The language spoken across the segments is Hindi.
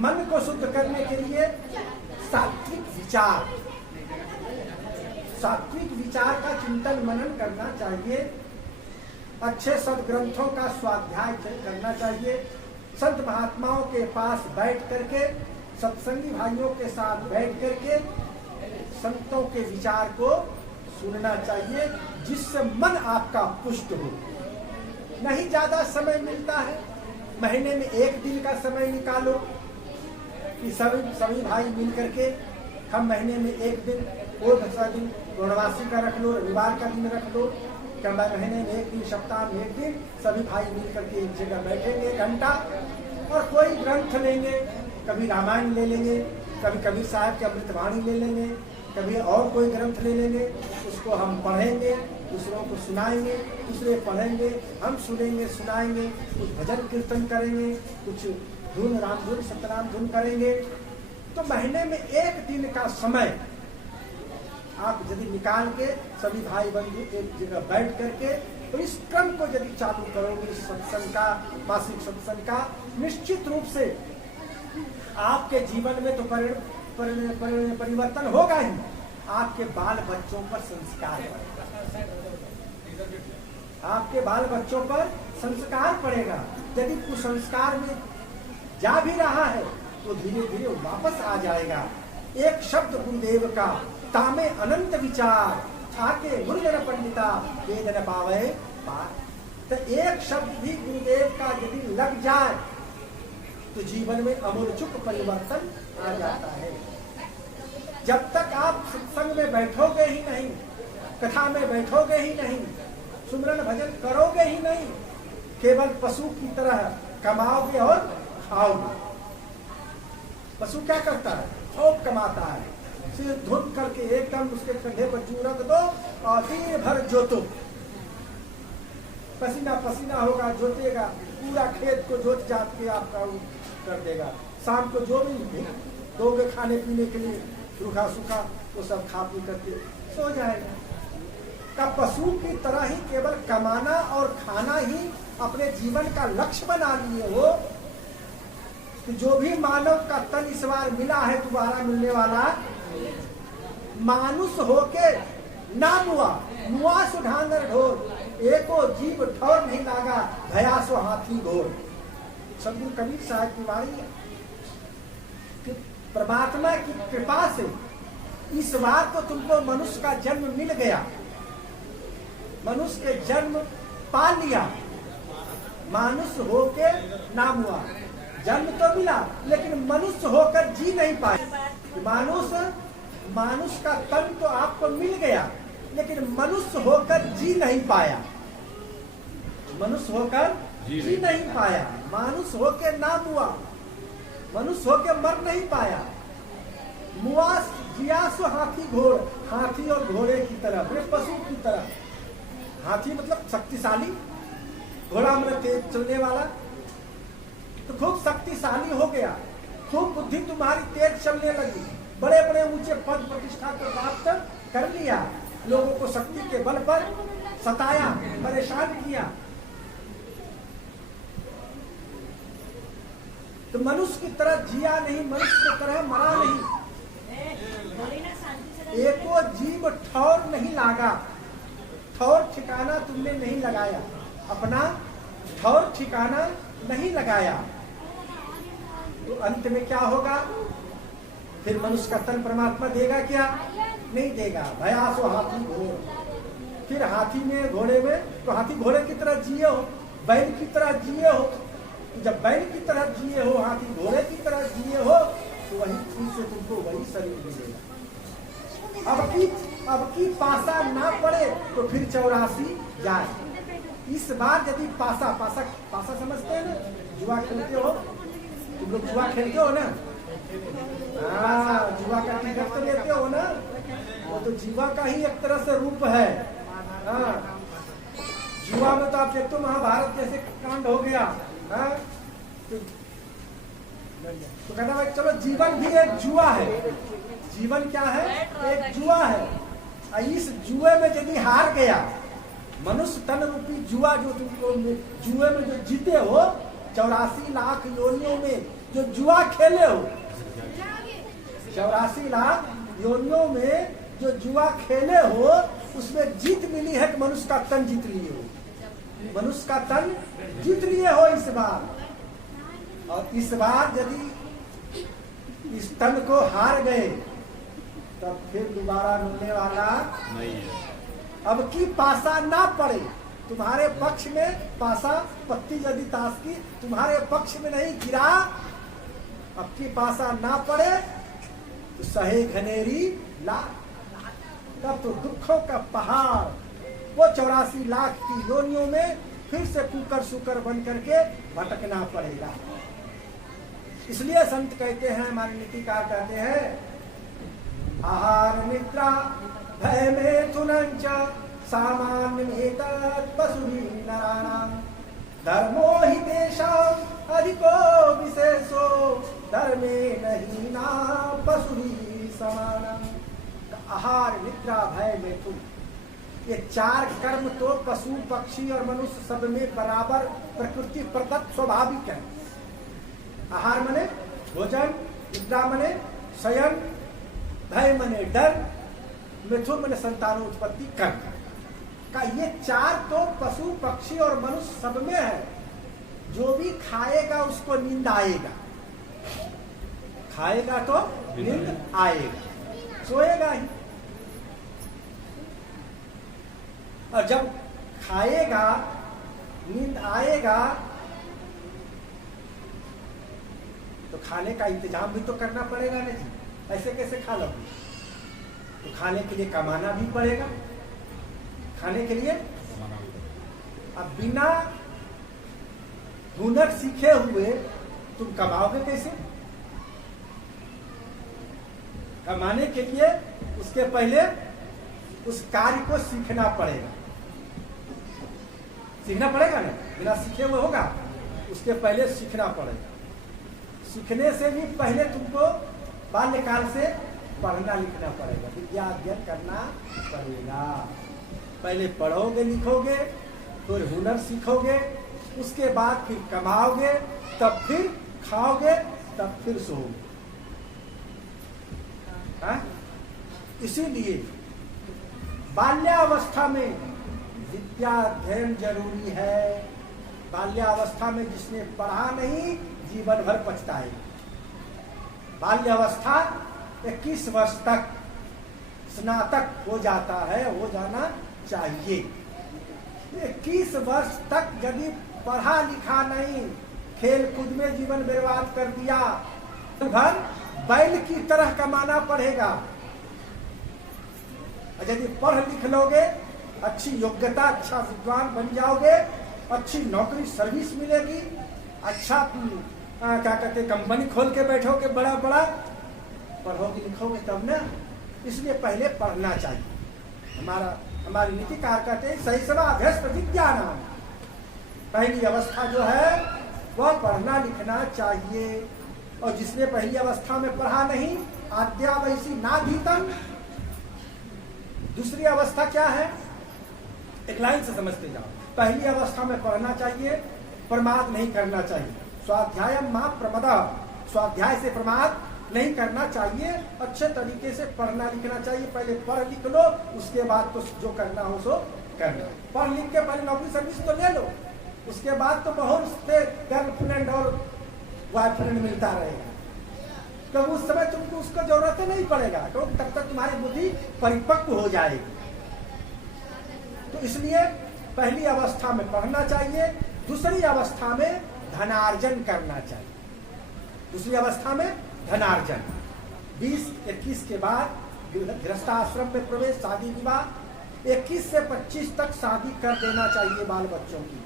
मन को शुद्ध करने के लिए सात्विक विचार, सात्विक विचार का चिंतन मनन करना चाहिए। अच्छे सदग्रंथों का स्वाध्याय करना चाहिए। संत महात्माओं के पास बैठ करके, सत्संगी भाइयों के साथ बैठ करके संतों के विचार को सुनना चाहिए, जिससे मन आपका पुष्ट हो। नहीं ज्यादा समय मिलता है, महीने में एक दिन का समय निकालो कि सभी भाई मिल करके हम महीने में एक दिन, कोई दूसरा दिन पूर्णवासी का रख लो, रविवार का दिन रख लो, क्या महीने में एक दिन, सप्ताह में एक दिन सभी भाई मिल करके एक जगह बैठेंगे 1 घंटा और कोई ग्रंथ लेंगे। कभी रामायण ले लेंगे, कभी कबीर साहब की अमृतवाणी ले लेंगे, कभी और कोई ग्रंथ ले लेंगे, उसको हम पढ़ेंगे, दूसरों को सुनाएंगे, दूसरे पढ़ेंगे, हम सुनेंगे, सुनाएंगे, कुछ भजन कीर्तन करेंगे, कुछ धुन, राम धुन, सतनाम धुन करेंगे। तो महीने में एक दिन का समय आप यदि निकाल के सभी भाई बंधु एक जगह बैठ करके, तो इस क्रम को यदि चालू करोगे, इस सत्संग का, मासिक सत्संग का, निश्चित रूप से आपके जीवन में तो परिवर्तन होगा ही। आपके बाल बच्चों पर संस्कार पड़ेगा, आपके बाल बच्चों पर संस्कार पड़ेगा। यदि कुसंस्कार में जा भी रहा है तो धीरे धीरे वापस आ जाएगा। एक शब्द गुरुदेव का तामे अनंत विचार, ठाके गुरुजन पंडिता वेद न पावे पार। तो एक शब्द भी गुरुदेव का यदि लग जाए तो जीवन में अमूलचूक परिवर्तन आ जाता है। जब तक आप सत्संग में बैठोगे ही नहीं, कथा में बैठोगे ही नहीं, सुमरन भजन करोगे ही नहीं, केवल पशु की तरह कमाओगे और खाओगे। पशु क्या करता है? खूब कमाता है, सिर धुन करके एकदम उसके कंधे पर जू रख दो और दिन भर जोतो, पसीना पसीना होगा, जोतेगा, पूरा खेत को जोत जात के आपका कर देगा। शाम को जो भी दोगे खाने पीने के लिए, रूखा सूखा, वो सब खा पी करके सो जाएगा। का पशु की तरह ही केवल कमाना और खाना ही अपने जीवन का लक्ष्य बना लिए हो, तो जो भी मानव का तन इस बार मिला है दोबारा मिलने वाला, मानुष होके ना मुआ, मुआ सो ढांगर ढोर, एको जीव ठौर नहीं लागा, भया सो हाथी घोर। सदगुरु कबीर साहब की वाणी है कि परमात्मा की कृपा से इस बार तो तुमको मनुष्य का जन्म मिल गया, मनुष्य के जन्म पा लिया, मानुष होके ना हुआ। जन्म तो मिला लेकिन मनुष्य होकर जी नहीं पाए। मानुष का तन तो आपको मिल गया लेकिन मनुष्य होकर जी नहीं पाया, मनुष्य होकर जी नहीं पाया, मानुष होकर ना हुआ, मनुष्य होकर मर नहीं पाया। मुआ जिया सो हाथी घोड़, हाथी और घोड़े की तरह, पशु की तरह। हाथी मतलब शक्तिशाली, घोड़ा मतलब तेज चलने वाला, तो खूब शक्तिशाली हो गया, खूब बुद्धि तुम्हारी तेज चलने लगी, बड़े बड़े ऊंचे पद प्रतिष्ठा को प्राप्त कर लिया, लोगों को शक्ति के बल पर सताया, परेशान किया। तो मनुष्य की तरह जिया नहीं, मनुष्य की तरह मरा नहीं, एको जीव ठौर नहीं लागा। ठौर ठिकाना तुमने नहीं लगाया, अपना ठौर ठिकाना नहीं लगाया, तो अंत में क्या होगा? फिर मनुष्य का तन परमात्मा देगा क्या? नहीं देगा। भयासो हाथी घोड़, फिर हाथी में, घोड़े में, तो हाथी घोड़े की तरह जिए हो, बैल की तरह जिए हो। जब बैल की तरह जिए हो, हाथी घोड़े की तरह जिए हो, तो वही चीज से तुमको वही शरीर मिलेगा। अब की पासा ना पड़े तो फिर 84 जाए। इस बार यदि पासा समझते हैं ना, जुआ खेलते हो तुम लोग, जुआ खेलते हो ना? जुआ का टिकट तो लेते हो ना? वो तो जुआ का ही एक तरह से रूप है। जुआ में तो आप देखते हो महाभारत जैसे कांड हो गया। तो कहना भाई चलो, जीवन भी एक जुआ है। जीवन क्या है? एक जुआ है। इस जुए में यदि हार गया, मनुष्य तन रूपी जुआ जो तुमको जुए में जो जीते हो, 84 लाख योनियों में जो जुआ खेले हो, 84 लाख योनियों में जो जुआ खेले हो, उसमें जीत मिली है कि मनुष्य का तन जीत लिए हो, मनुष्य का तन जीत लिए हो इस बार। और इस बार यदि इस तन को हार गए तब फिर दोबारा मिलने वाला नहीं है। अब की पासा ना पड़े तुम्हारे पक्ष में, पासा पत्ती यदि ताश की तुम्हारे पक्ष में नहीं गिरा, अब की पासा ना पड़े तो सहे घनेरी ला, तब तो दुखों का पहाड़ वो 84 लाख की योनियों में फिर से कुकर सुकर बन करके भटकना पड़ेगा। इसलिए संत कहते हैं, हमारे नीतिकार कहते हैं, आहार निद्रा भय मैथुनंच सामान्यमेतत् पशुभिः नराणां धर्मो हि तेषाम् अधिको विशेषो धर्मेण हीना पशुभिः समानम्। आहार निद्रा भय मैथुन, ये 4 कर्म तो पशु पक्षी और मनुष्य सब में बराबर प्रकृति प्रदत्त स्वाभाविक है। आहार मने भोजन, निद्रा मने शयन, भय मने डर, मैथुन मने संतानोत्पत्ति कर्म का, ये 4 तो पशु पक्षी और मनुष्य सब में है। जो भी खाएगा उसको नींद आएगा, खाएगा तो नींद आएगा, सोएगा ही। और जब खाएगा नींद आएगा तो खाने का इंतजाम भी तो करना पड़ेगा ना जी, ऐसे कैसे खा लोगे? तो खाने के लिए कमाना भी पड़ेगा, खाने के लिए। अब बिना हुनर सीखे हुए तुम कमाओगे कैसे? कमाने के लिए उसके पहले उस कार्य को सीखना पड़ेगा, सीखना पड़ेगा ना, बिना सीखे हुए होगा? उसके पहले सीखना पड़ेगा। सीखने से भी पहले तुमको बाल्यकाल से पढ़ना लिखना पड़ेगा, विद्या अध्ययन करना पड़ेगा। पहले पढ़ोगे लिखोगे, फिर हुनर सीखोगे, उसके बाद फिर कमाओगे, तब फिर खाओगे, तब फिर सोओगे। इसीलिए बाल्यावस्था में विद्या अध्ययन जरूरी है। बाल्यावस्था में जिसने पढ़ा नहीं जीवन भर पछताएगा। बाल्यावस्था 21 वर्ष तक स्नातक हो जाता है, हो जाना चाहिए। 21 वर्ष तक यदि पढ़ा लिखा नहीं, खेल कूद में जीवन बर्बाद कर दिया, तो भर बैल की तरह कमाना पड़ेगा। और यदि पढ़ लिख लोगे, अच्छी योग्यता, अच्छा विद्वान बन जाओगे, अच्छी नौकरी सर्विस मिलेगी, अच्छा क्या कहते कंपनी खोल के बैठोगे, बड़ा बड़ा पढ़ोगे लिखोगे तब ना। इसलिए पहले पढ़ना चाहिए। हमारी नीतिकार कहते हैं शैशवाभ्यस्त विद्यानाम, पहली अवस्था जो है वह पढ़ना लिखना चाहिए। और जिसने पहली अवस्था में पढ़ा नहीं, आद्या वैसी नाधीतम। दूसरी अवस्था क्या है, एक लाइन से समझते जाओ। पहली अवस्था में पढ़ना चाहिए, प्रमाद नहीं करना चाहिए। स्वाध्याय मां प्रमदा, स्वाध्याय से प्रमाद नहीं करना चाहिए। अच्छे तरीके से पढ़ना लिखना चाहिए। पहले पढ़ लिख लो, उसके बाद तो जो करना हो सो करना। पढ़ लिख के पहले नौकरी सर्विस तो ले लो, उसके बाद तो बहुत से गर्लफ्रेंड और बॉयफ्रेंड मिलता रहेगा, तो उस समय तुमको उसका जरूरत नहीं पड़ेगा, क्योंकि तब तक तुम्हारी बुद्धि परिपक्व हो जाएगी। तो इसलिए पहली अवस्था में पढ़ना चाहिए। दूसरी अवस्था में धनार्जन करना चाहिए। दूसरी अवस्था में धनार्जन 20-21 के बाद गृहस्थाश्रम में प्रवेश, शादी विवाह। 21 से 25 तक शादी कर देना चाहिए बाल बच्चों की।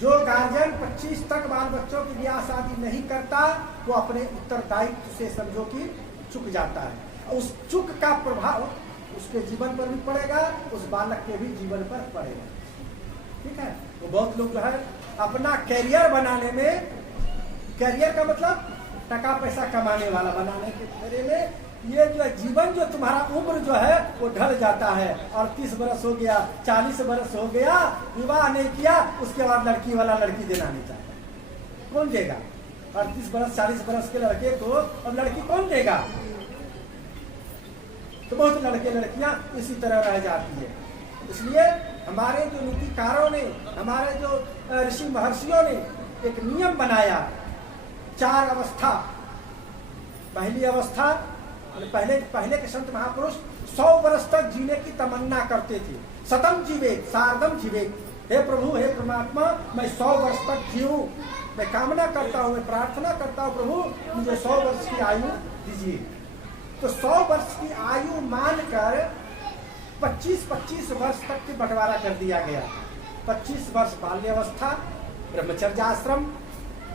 जो गार्जियन 25 तक बाल बच्चों की ब्याह शादी नहीं करता, वो अपने उत्तरदायित्व से समझो कि चूक जाता है। उस चूक का प्रभाव उसके जीवन पर भी पड़ेगा, उस बालक के भी जीवन पर पड़ेगा। ठीक है। तो बहुत लोग जो है अपना कैरियर बनाने में, कैरियर का मतलब टका पैसा कमाने वाला बनाने के बारे में, ये जो जीवन जो तुम्हारा उम्र जो है वो ढल जाता है। और 30 बरस हो गया, 40 बरस हो गया, विवाह नहीं किया, उसके बाद लड़की वाला लड़की देना नहीं चाहता। कौन देगा? 38 बरस 40 बरस के लड़के को अब लड़की कौन देगा? तो बहुत लड़के लड़कियां इसी तरह रह जाती है। इसलिए हमारे जो नीतिकारों ने, हमारे जो ऋषि महर्षियों ने एक नियम बनाया, 4 अवस्था। पहली अवस्था, पहले के संत महापुरुष 100 वर्ष तक जीने की तमन्ना करते थे। शतम जीवेत सार्धम जीवेत, हे प्रभु हे परमात्मा, मैं 100 वर्ष तक जीऊं, मैं कामना करता हूं, मैं प्रार्थना करता हूं प्रभु मुझे 100 वर्ष की आयु दीजिए। तो 100 वर्ष की आयु मानकर 25-25 वर्ष तक की बंटवारा कर दिया गया। 25 वर्ष बाल्यावस्था ब्रह्मचर्याश्रम,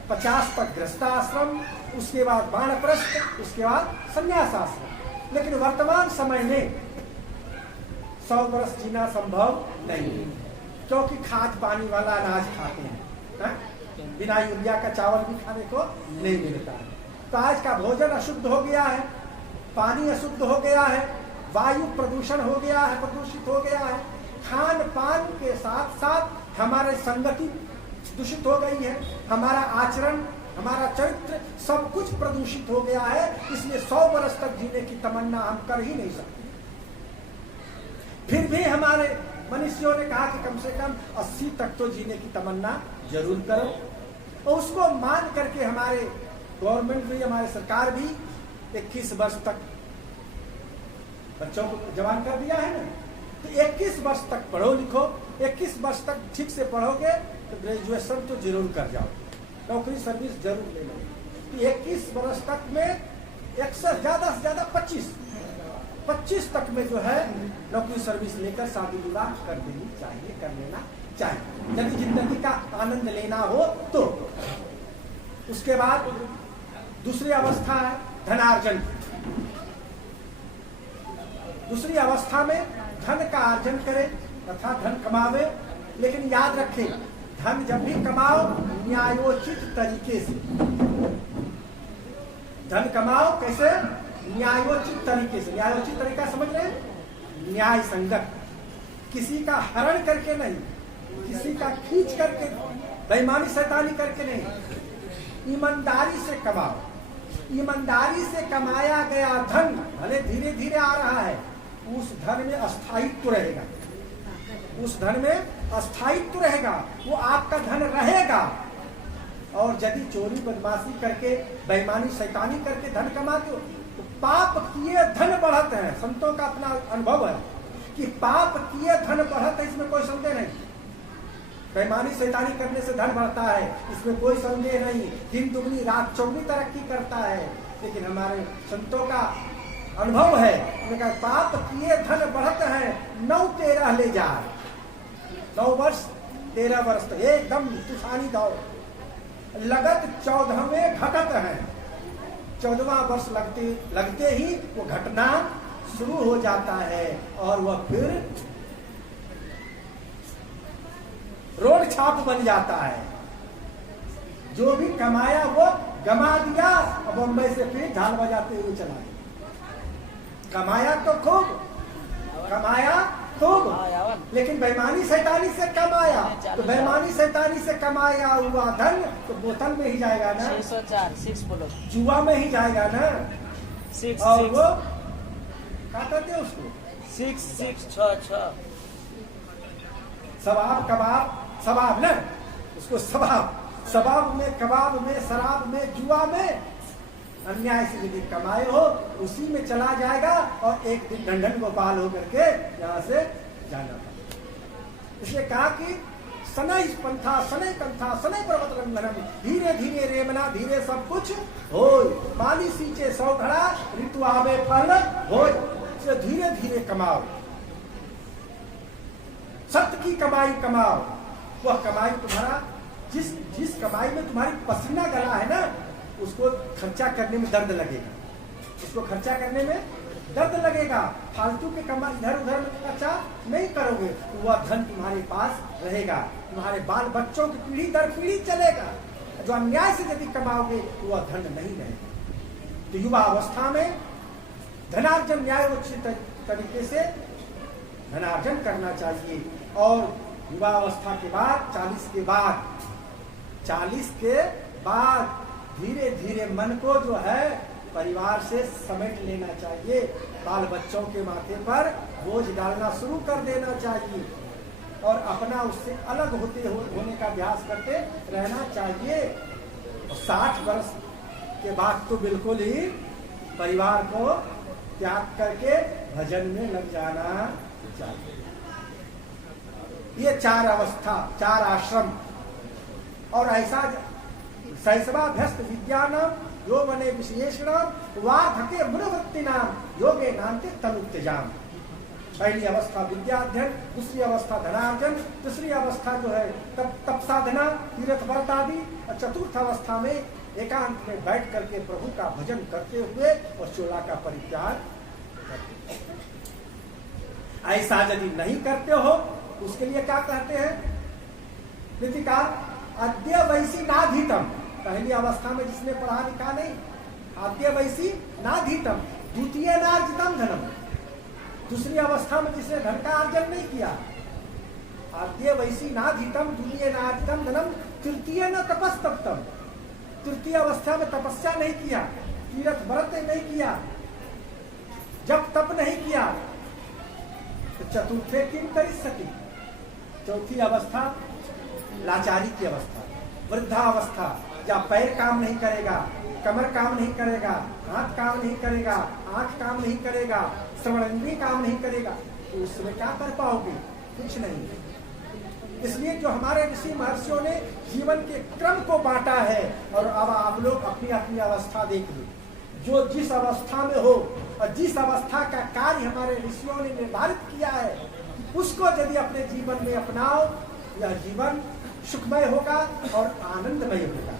50 तक गृहस्थाश्रम, उसके बाद वानप्रस्थ, उसके बाद संन्यासाश्रम। लेकिन वर्तमान समय में 100 वर्ष जीना संभव नहीं, क्योंकि खाद पानी वाला अनाज खाते हैं, बिना यूरिया का चावल भी खाने को नहीं मिलता है। तो आज का भोजन अशुद्ध हो गया है, पानी अशुद्ध हो गया है, वायु प्रदूषण हो गया है, प्रदूषित हो गया है, खान पान के साथ साथ हमारे संगति दूषित हो गई है, हमारा आचरण, हमारा चरित्र सब कुछ प्रदूषित हो गया है। इसलिए 100 वर्ष तक जीने की तमन्ना हम कर ही नहीं सकते। फिर भी हमारे मनुष्यों ने कहा कि कम से कम 80 तक तो जीने की तमन्ना जरूर करो, और उसको मान करके हमारे गवर्नमेंट भी, हमारी सरकार भी 21 वर्ष तक बच्चों को जवान कर दिया है ना। तो 21 वर्ष तक पढ़ो लिखो, 21 वर्ष तक ठीक से पढ़ोगे तो ग्रेजुएशन तो जरूर कर जाओ, नौकरी सर्विस जरूर ले लो। तो 21 वर्ष तक में एक से ज्यादा 25 तक में जो है नौकरी सर्विस लेकर शादी विवाह कर देनी चाहिए, कर लेना चाहिए, यदि जिंदगी का आनंद लेना हो तो। उसके बाद दूसरी अवस्था है धनार्जन। दूसरी अवस्था में धन का अर्जन करे तथा धन कमावे, लेकिन याद रखें धन जब भी कमाओ न्यायोचित तरीके से धन कमाओ। कैसे? न्यायोचित तरीके से। न्यायोचित तरीका समझ रहे हैं? न्याय संगत, किसी का हरण करके नहीं, किसी का खींच करके, बेईमानी शैतानी करके नहीं, ईमानदारी से कमाओ। ईमानदारी से कमाया गया धन भले धीरे धीरे आ रहा है, उस धन में अस्थायित्व रहेगा, उस धन में अस्थायित्व रहेगा, वो आपका धन रहेगा। और यदि चोरी बदमाशी करके, बेईमानी शैतानी करके धन कमाते हो तो पाप किए धन बढ़त है। संतों का अपना अनुभव है कि पाप किए धन बढ़त है, इसमें कोई संदेह नहीं। बेईमानी शैतानी करने से धन बढ़ता है, इसमें कोई संदेह नहीं। दिन दुगनी रात चौगनी तरक्की करता है। लेकिन हमारे संतों का अनुभव है, उन्होंने कहा पाप किए धन बढ़त है, 9-13 ले जा। 9 वर्ष 13 वर्ष तो एकदम तूफानी दौड़, लगत 14वें घटत है। 14वां वर्ष लगते ही वो घटना शुरू हो जाता है और वह फिर रोड छाप बन जाता है। जो भी कमाया वो गमा दिया और बम्बई से फिर झाल बजाते हुए चला गया। कमाया तो खूब, लेकिन बेईमानी शैतानी से कमाया, तो बेईमानी शैतानी से कमाया हुआ धन तो बोतल में ही जाएगा ना, 6 बोलो, जुआ में ही जाएगा ना। 6 और वो क्या कहते हैं उसको, 6 सबाब कबाब, सबाब ना, उसको सबाब में, कबाब में, शराब में, जुआ में अन्याय से यदि कमाए हो उसी में चला जाएगा और एक दिन ढंढन गोपाल होकर के यहाँ से जाना पड़ेगा। इसलिए कहा कि शनै पंथा शनै कंथा शनै पर्वत लंघनम, धीरे धीरे रेमना धीरे सब कुछ होय, माली सींचे 100 घड़ा ऋतु आवे फल होय। इसलिए धीरे धीरे कमाओ, सत्य की कमाई कमाओ। वह कमाई तुम्हारा जिस कमाई में तुम्हारी पसीना गला है ना, उसको खर्चा करने में दर्द लगेगा, उसको खर्चा करने में दर्द लगेगा। फालतू के कमाई इधर उधर में खर्चा नहीं करोगे तो वह धन तुम्हारे पास रहेगा, तुम्हारे बाल बच्चों की पीढ़ी दर पीढ़ी चलेगा। जो अन्याय से यदि कमाओगे तो वह धन नहीं रहेगा। तो युवा अवस्था में धनार्जन न्यायोचित तरीके से धनार्जन करना चाहिए। और युवा अवस्था के बाद 40 के बाद, 40 के बाद धीरे धीरे मन को जो है परिवार से समेट लेना चाहिए। बाल बच्चों के माथे पर बोझ डालना शुरू कर देना चाहिए और अपना उससे अलग होने का अभ्यास करते रहना चाहिए। 60 वर्ष के बाद तो बिल्कुल ही परिवार को त्याग करके भजन में लग जाना चाहिए। ये 4 अवस्था, 4 आश्रम और ऐसा शैशवाभ्यस्त विद्यानाम यौवने विशेषणाम वार्धके मनोवृत्तिनाम योगे नान्ते तनुत्यजाम। पहली अवस्था विद्याध्ययन, दूसरी अवस्था धनार्जन, तीसरी अवस्था जो है तप साधना, तीर्थ व्रत आदि, और चतुर्थ अवस्था में एकांत में बैठ करके प्रभु का भजन करते हुए और चोला का परित्याग। ऐसा यदि नहीं करते हो उसके लिए क्या कहते हैं नीतिकार? अद्य वैसी नाधीतम। पहली अवस्था में जिसने पढ़ा लिखा नहीं, अद्य वैसी नाधीतम द्वितीय नार्जितम धनम। दूसरी अवस्था में जिसने धन का अर्जन नहीं किया, अद्य वैसी नाधीतम द्वितीय नार्जितम धनम तृतीय न तपस्तप्तम। तृतीय अवस्था में तपस्या नहीं किया, तीर्थ व्रत नहीं किया, जब तप नहीं किया तो चतुर्थे किम करिष्यति। चौथी अवस्था लाचारी की अवस्था, वृद्धावस्था, जब पैर काम नहीं करेगा, कमर काम नहीं करेगा, हाथ काम नहीं करेगा, आंख काम नहीं करेगा, श्रवणेंद्रिय काम नहीं करेगा, तो उसमें क्या कर पाओगे? कुछ नहीं। इसलिए जो हमारे ऋषि महर्षियों ने जीवन के क्रम को बांटा है, और अब आप लोग अपनी अपनी अवस्था देख लो, जो जिस अवस्था में हो और जिस अवस्था का कार्य हमारे ऋषियों ने निर्धारित किया है, उसको यदि अपने जीवन में अपनाओ, यह जीवन सुखमय होगा और आनंदमय होगा।